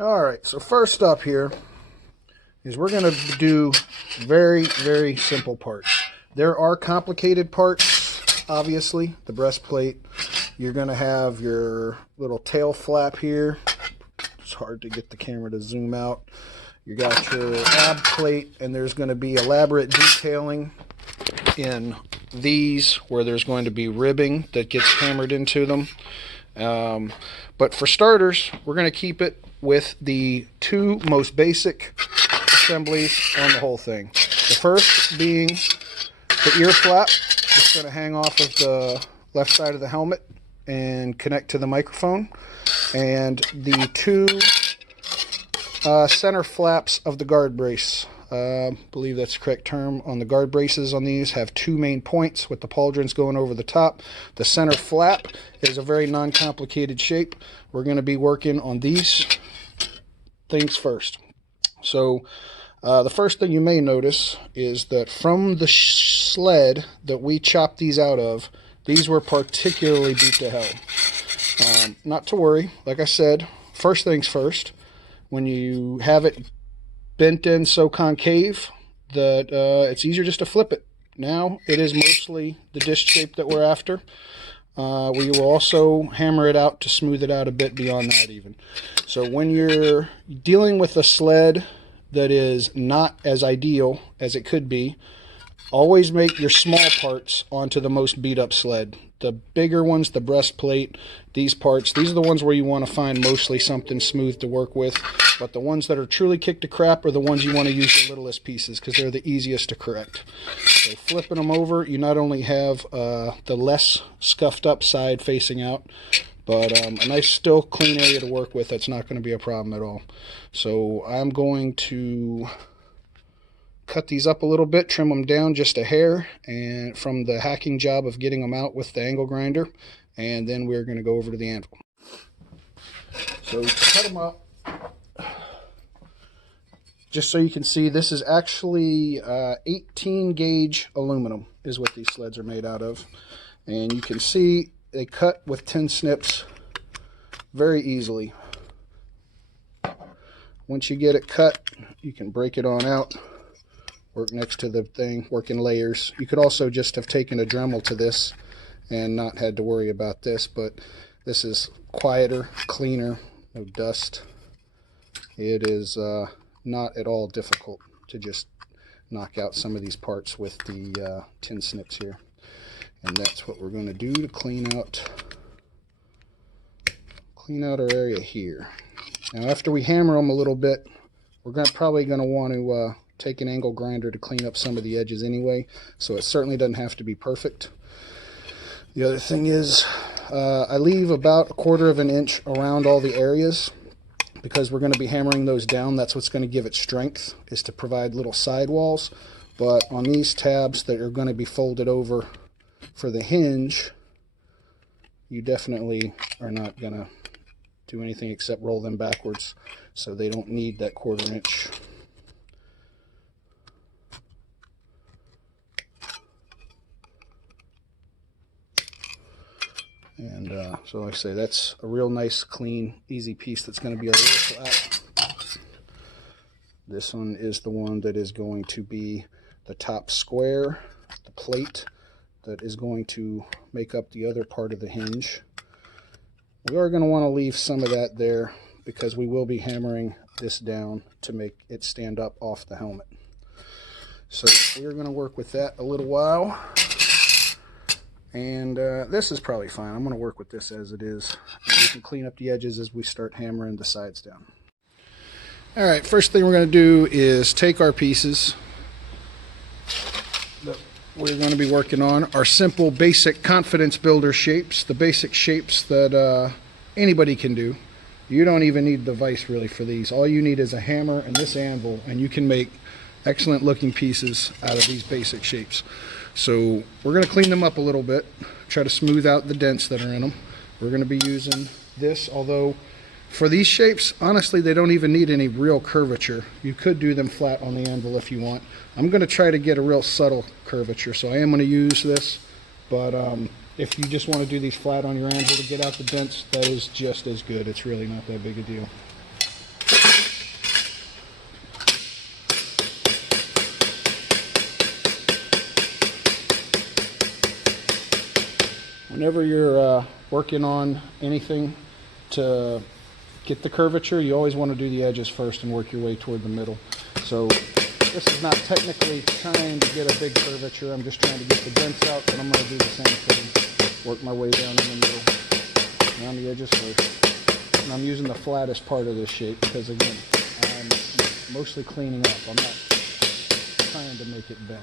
All right, so first up here is we're going to do very, very simple parts. There are complicated parts, obviously. The breastplate, you're going to have your little tail flap here. It's hard to get the camera to zoom out. You got your ab plate, and there's going to be elaborate detailing in these where there's going to be ribbing that gets hammered into them. But for starters, we're going to keep it with the two most basic assemblies on the whole thing. The first being the ear flap. It's going to hang off of the left side of the helmet and connect to the microphone. And the two center flaps of the guard brace. I believe that's the correct term. On the guard braces on these have two main points with the pauldrons going over the top. The center flap is a very non-complicated shape. We're going to be working on these things first. So the first thing you may notice is that from the sled that we chopped these out of, these were particularly beat to hell. Not to worry, like I said, first things first. When you have it bent in so concave that it's easier just to flip it. Now it is mostly the disc shape that we're after. We will also hammer it out to smooth it out a bit beyond that even. So when you're dealing with a sled that is not as ideal as it could be, always make your small parts onto the most beat up sled. The bigger ones, the breastplate, these parts, these are the ones where you want to find mostly something smooth to work with. But the ones that are truly kicked to crap are the ones you want to use the littlest pieces because they're the easiest to correct. So flipping them over, you not only have the less scuffed up side facing out, but a nice still clean area to work with. That's not going to be a problem at all. So I'm going to cut these up a little bit, trim them down just a hair, and from the hacking job of getting them out with the angle grinder, and then we're going to go over to the anvil. So cut them up. Just so you can see, this is actually 18 gauge aluminum is what these sleds are made out of. And you can see they cut with 10 snips very easily. Once you get it cut, you can break it on out. Work next to the thing, work in layers. You could also just have taken a Dremel to this and not had to worry about this, but this is quieter, cleaner, no dust. It is not at all difficult to just knock out some of these parts with the tin snips here. And that's what we're going to do to clean out our area here. Now after we hammer them a little bit, we're probably going to want to take an angle grinder to clean up some of the edges anyway, so it certainly doesn't have to be perfect. The other thing is I leave about 1/4 of an inch around all the areas because we're going to be hammering those down. That's what's going to give it strength, is to provide little sidewalls. But on these tabs that are going to be folded over for the hinge, you definitely are not going to do anything except roll them backwards, so they don't need that 1/4 inch. And so like I say, that's a real nice, clean, easy piece that's going to be a little flat. This one is the one that is going to be the top square, the plate that is going to make up the other part of the hinge. We are going to want to leave some of that there because we will be hammering this down to make it stand up off the helmet. So we're going to work with that a little while. And this is probably fine. I'm going to work with this as it is. And we can clean up the edges as we start hammering the sides down. Alright, first thing we're going to do is take our pieces that we're going to be working on. Our simple, basic confidence builder shapes. The basic shapes that anybody can do. You don't even need the vise really for these. All you need is a hammer and this anvil, and you can make excellent looking pieces out of these basic shapes. So we're going to clean them up a little bit, try to smooth out the dents that are in them. We're going to be using this, although for these shapes, honestly, they don't even need any real curvature. You could do them flat on the anvil if you want. I'm going to try to get a real subtle curvature, so I am going to use this, but if you just want to do these flat on your anvil to get out the dents, that is just as good. It's really not that big a deal. Whenever you're working on anything to get the curvature, you always want to do the edges first and work your way toward the middle. So this is not technically trying to get a big curvature. I'm just trying to get the dents out, but I'm going to do the same thing. Work my way down in the middle, around the edges first. And I'm using the flattest part of this shape because, again, I'm mostly cleaning up. I'm not trying to make it bent.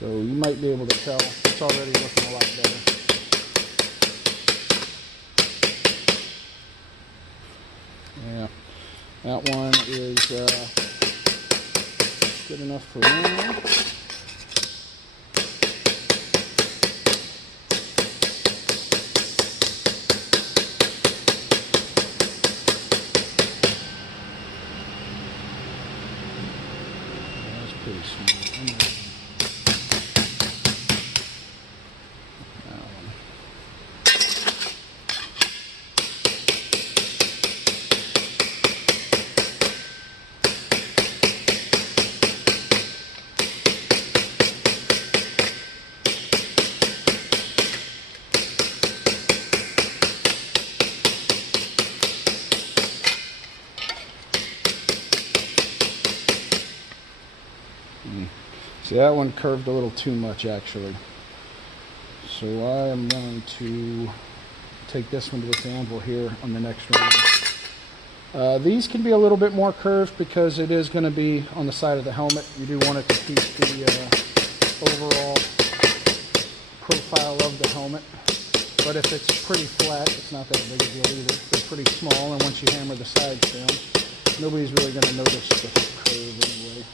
So you might be able to tell it's already looking a lot better. Yeah, that one is good enough for now. That's pretty smooth. See, that one curved a little too much, actually. So I am going to take this one to its anvil here on the next round. These can be a little bit more curved because it is going to be on the side of the helmet. You do want it to keep the overall profile of the helmet. But if it's pretty flat, it's not that big a deal either. They're pretty small, and once you hammer the sides down, nobody's really going to notice the curve anyway.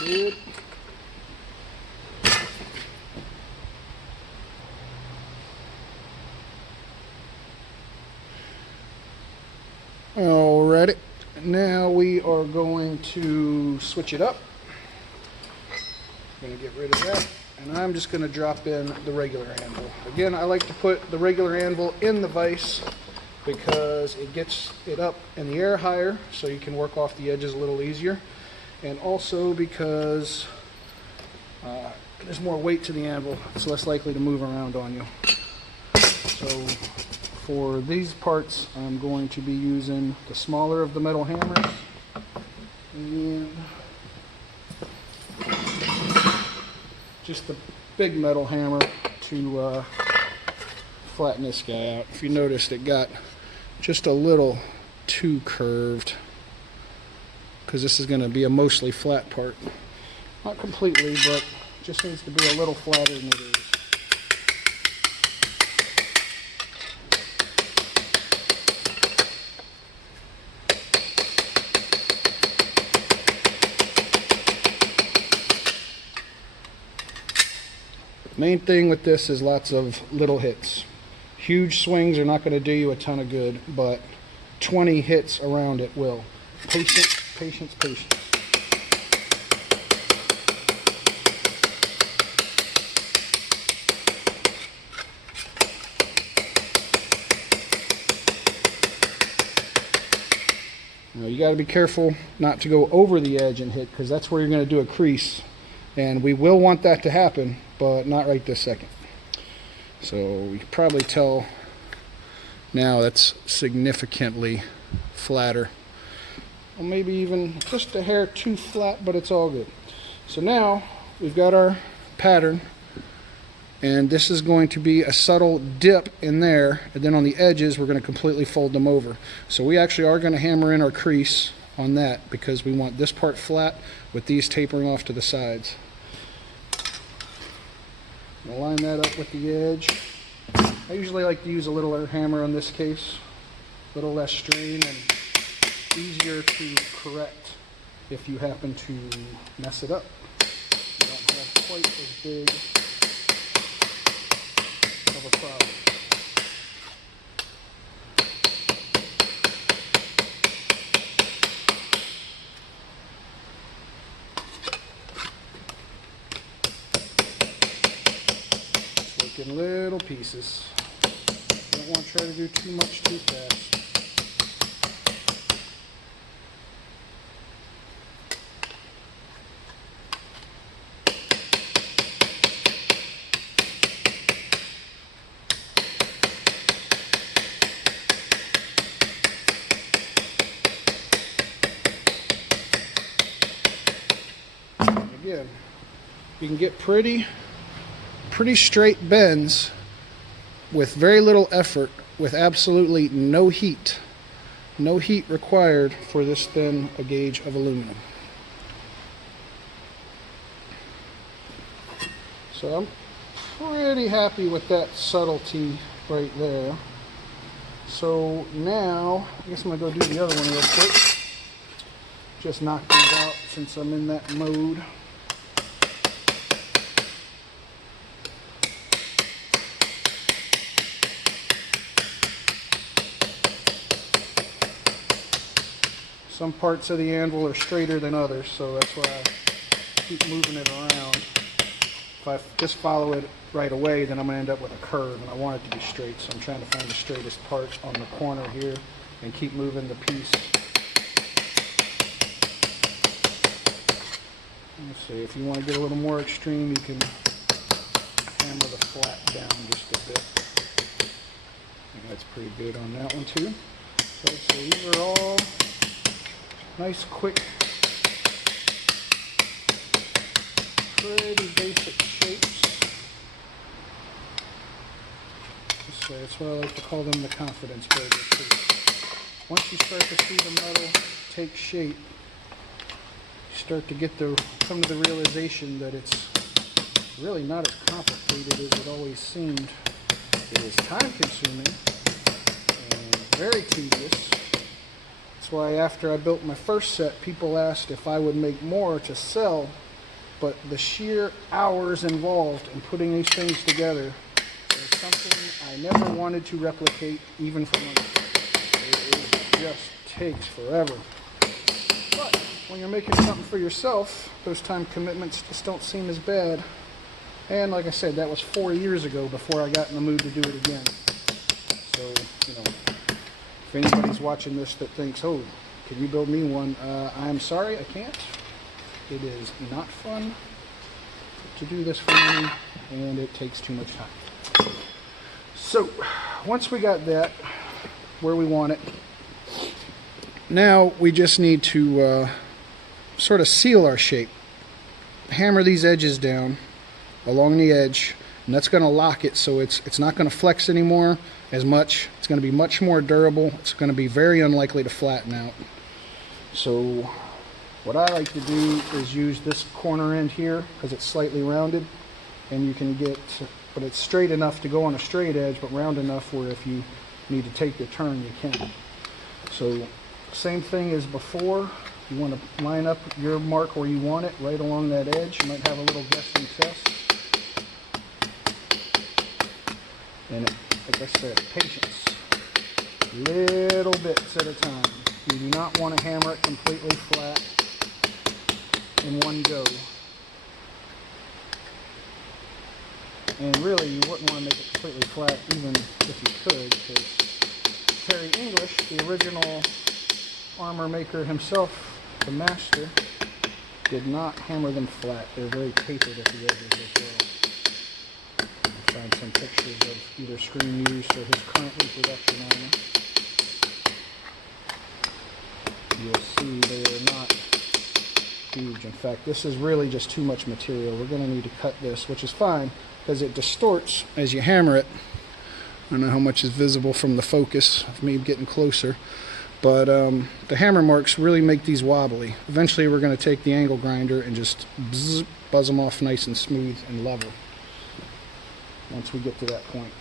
Good. Alrighty, now we are going to switch it up. I'm going to get rid of that, and I'm just going to drop in the regular anvil. Again, I like to put the regular anvil in the vise because it gets it up in the air higher, so you can work off the edges a little easier. And also because there's more weight to the anvil, it's less likely to move around on you. So for these parts, I'm going to be using the smaller of the metal hammers and just the big metal hammer to flatten this guy out. If you noticed, it got just a little too curved, because this is going to be a mostly flat part. Not completely, but just needs to be a little flatter than it is. Main thing with this is lots of little hits. Huge swings are not going to do you a ton of good, but 20 hits around it will. Patience, patience, patience. Now you got to be careful not to go over the edge and hit, because that's where you're going to do a crease, and we will want that to happen, but not right this second. So you can probably tell now that's significantly flatter. Or maybe even just a hair too flat, but it's all good. So now we've got our pattern, and this is going to be a subtle dip in there, and then on the edges we're going to completely fold them over. So we actually are going to hammer in our crease on that because we want this part flat with these tapering off to the sides. I'll line that up with the edge. I usually like to use a littler hammer in this case, a little less strain and easier to correct if you happen to mess it up. You don't have quite as big of a problem. Just work in little pieces. Don't want to try to do too much too fast. Again, you can get pretty straight bends with very little effort, with absolutely no heat. No heat required for this thin a gauge of aluminum. So I'm pretty happy with that subtlety right there. So now, I guess I'm going to go do the other one real quick. Just knock these out since I'm in that mode. Some parts of the anvil are straighter than others, so that's why I keep moving it around. If I just follow it right away, then I'm going to end up with a curve, and I want it to be straight, so I'm trying to find the straightest part on the corner here and keep moving the piece. Let's see, if you want to get a little more extreme, you can hammer the flat down just a bit. I think that's pretty good on that one too. So these are all nice, quick, pretty basic shapes. This way, that's why I like to call them the confidence burgers, too. Once you start to see the metal take shape, you start to come to the realization that it's really not as complicated as it always seemed. It is time consuming and very tedious. That's why after I built my first set, people asked if I would make more to sell, but the sheer hours involved in putting these things together is something I never wanted to replicate, even for money. It just takes forever. But when you're making something for yourself, those time commitments just don't seem as bad. And like I said, that was 4 years ago before I got in the mood to do it again. So, you know, if anybody's watching this that thinks, oh, can you build me one? I'm sorry, I can't. It is not fun to do this for me, and it takes too much time. So, once we got that where we want it, now we just need to sort of seal our shape. Hammer these edges down along the edge, and that's going to lock it so it's not going to flex anymore as much. It's going to be much more durable. It's going to be very unlikely to flatten out. So what I like to do is use this corner end here because it's slightly rounded, and you can get, but it's straight enough to go on a straight edge, but round enough where if you need to take your turn, you can. So same thing as before. You want to line up your mark where you want it, right along that edge. You might have a little guessing test. And like I said, patience. Little bits at a time. You do not want to hammer it completely flat in one go. And really, you wouldn't want to make it completely flat even if you could, because Terry English, the original armor maker himself, the master, did not hammer them flat. They're very tapered at the edges as well. I'll find some pictures of either screen use or his current reproduction armor. You'll see they are not huge. In fact, this is really just too much material. We're going to need to cut this, which is fine because it distorts as you hammer it. I don't know how much is visible from the focus of me getting closer, But the hammer marks really make these wobbly. Eventually we're going to take the angle grinder and just buzz them off nice and smooth and level once we get to that point.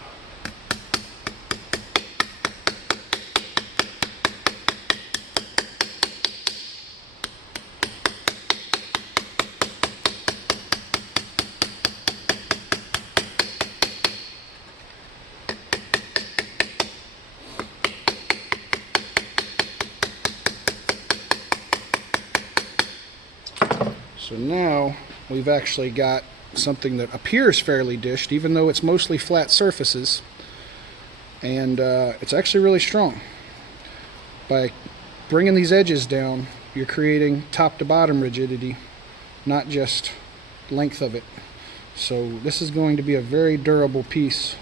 So now we've actually got something that appears fairly dished, even though it's mostly flat surfaces, and it's actually really strong. By bringing these edges down, you're creating top to bottom rigidity, not just length of it. So this is going to be a very durable piece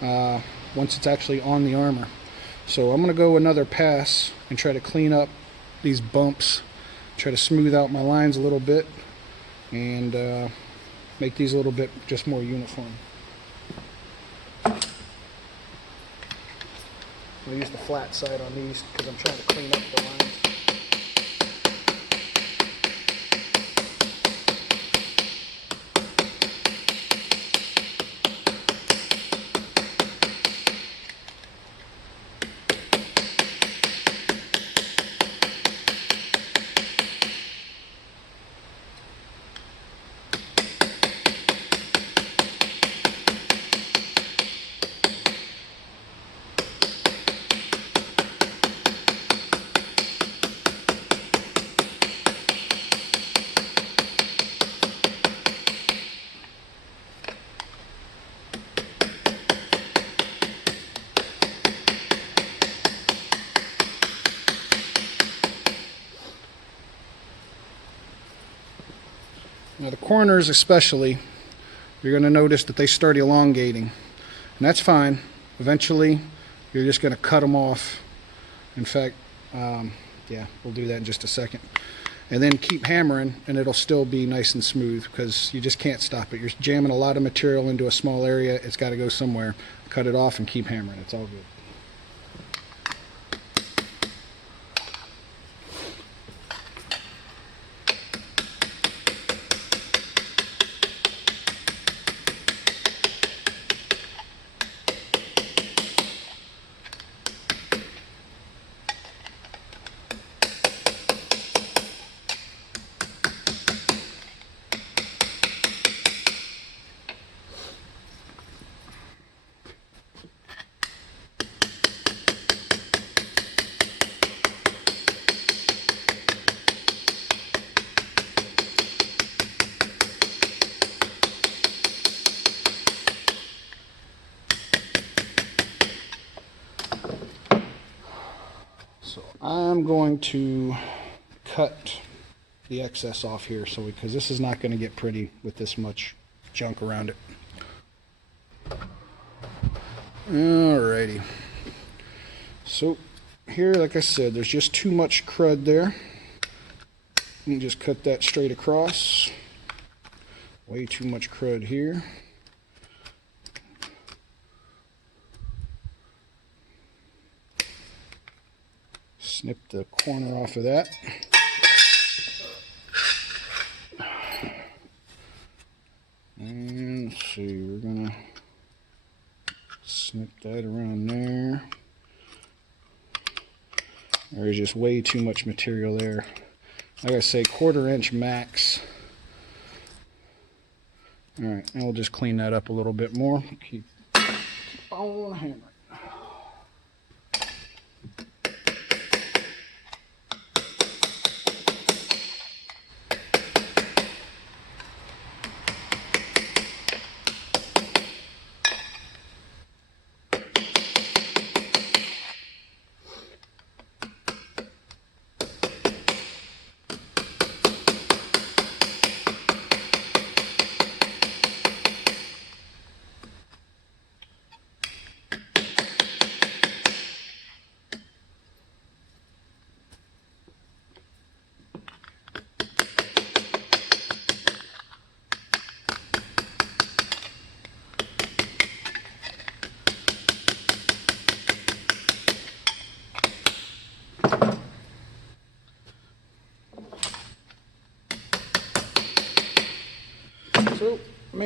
once it's actually on the armor. So I'm going to go another pass and try to clean up these bumps, try to smooth out my lines a little bit, and make these a little bit just more uniform. I'll use the flat side on these because I'm trying to clean up the lines. Now the corners especially, you're going to notice that they start elongating. And that's fine. Eventually, you're just going to cut them off. In fact, yeah, we'll do that in just a second. And then keep hammering, and it'll still be nice and smooth because you just can't stop it. You're jamming a lot of material into a small area. It's got to go somewhere. Cut it off and keep hammering. It's all good. So I'm going to cut the excess off here because this is not going to get pretty with this much junk around it. Alrighty. So here, like I said, there's just too much crud there. You can just cut that straight across. Way too much crud here. Snip the corner off of that. And let's see, we're gonna snip that around there. There's just way too much material there. Like I say, 1/4 inch max. Alright, and we'll just clean that up a little bit more. Keep on hammering.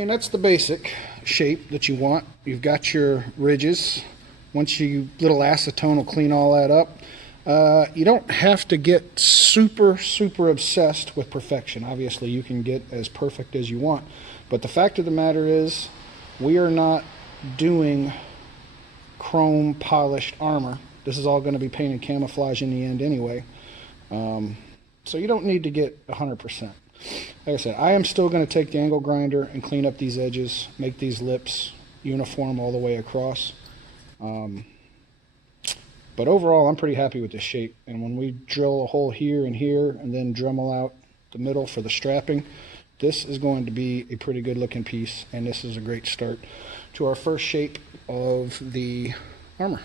mean, that's the basic shape that you want. You've got your ridges. Once you, little acetone will clean all that up. You don't have to get super obsessed with perfection. Obviously, you can get as perfect as you want. But the fact of the matter is, we are not doing chrome polished armor. This is all going to be painted camouflage in the end anyway. So you don't need to get 100%. Like I said, I am still going to take the angle grinder and clean up these edges, make these lips uniform all the way across. But overall, I'm pretty happy with this shape. And when we drill a hole here and here and then Dremel out the middle for the strapping, this is going to be a pretty good looking piece. And this is a great start to our first shape of the armor.